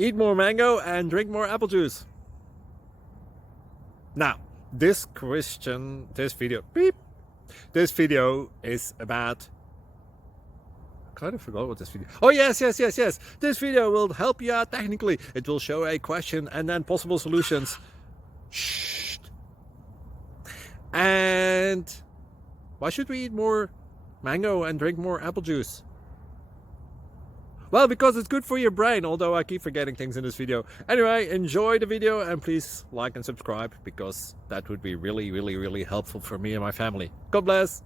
eat more mango and drink more apple juice. Now, this video is about, I kind of forgot what this video. Oh yes. This video will help you out technically. It will show a question and then possible solutions. Shh. And why should we eat more mango and drink more apple juice? Well, because it's good for your brain, although I keep forgetting things in this video. Anyway, enjoy the video and please like and subscribe, because that would be really helpful for me and my family. God bless!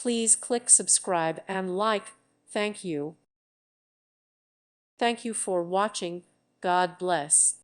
Please click subscribe and like. Thank you. Thank you for watching. God bless.